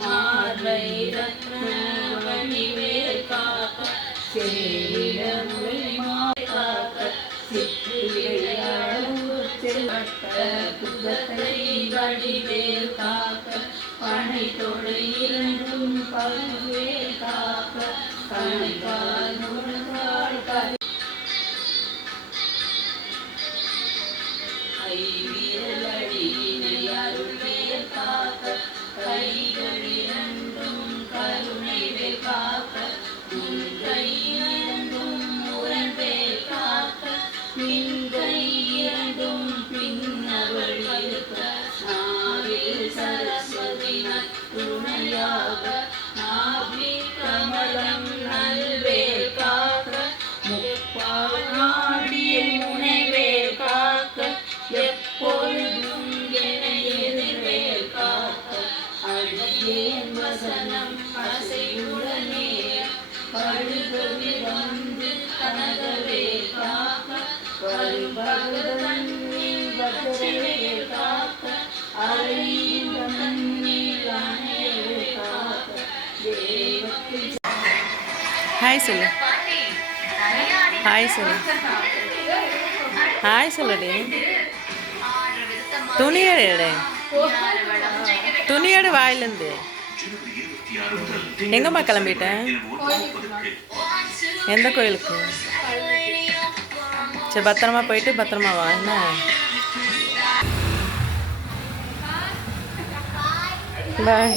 மார்பை ரத்ன வடிவேல் காக்க செல்லிட மொழிமாய் காக்க சிற்றிடையாளூர் செல்வட்ட புத்தத்தை வடிவேல் காக்க பனை தொலை இரண்டும் பல்வேல் காக்க கணிப்பால் முழங்கால் கரு ஐவிரலடியினை அருள்வேல் காக்க கைகள் இரண்டும் கருணைவேல் காக்க முன்கை இரண்டும் முரண்வேல் காக்க பின்கை இரண்டும் பின்னவள் இருக்க நாவில் சரஸ்வதி நத்துணையாக நாவி கமலம் நல்வேல் காக்க முப்பால் நாடியை முனைவேல் காக்க எப்பொழுதும் என எதிர்வேல் காக்க அடியேன் வசனம் அசைவுடனே பழுகவி வந்து கனகவேல் காக்க வருபகதன்னில் பத்ரவேல் காக்க அறையில் மண்ணில் அணையவேல் காக்க தேவத்தில் ஹாய் சொல்லு ஹாய் சொல்லு ஹாய் சொல்லுடி துணியடு துணியடு வாயிலேருந்து எங்கம்மா கிளம்பிட்டேன் எந்த கோயிலுக்கு சரி பத்திரமா போயிட்டு பத்திரமா வா என்ன பாய்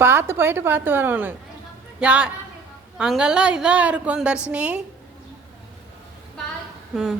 பார்த்து போயிட்டு பார்த்து வரணும் அங்கெல்லாம் இதாக இருக்கும் தர்ஷினி ம்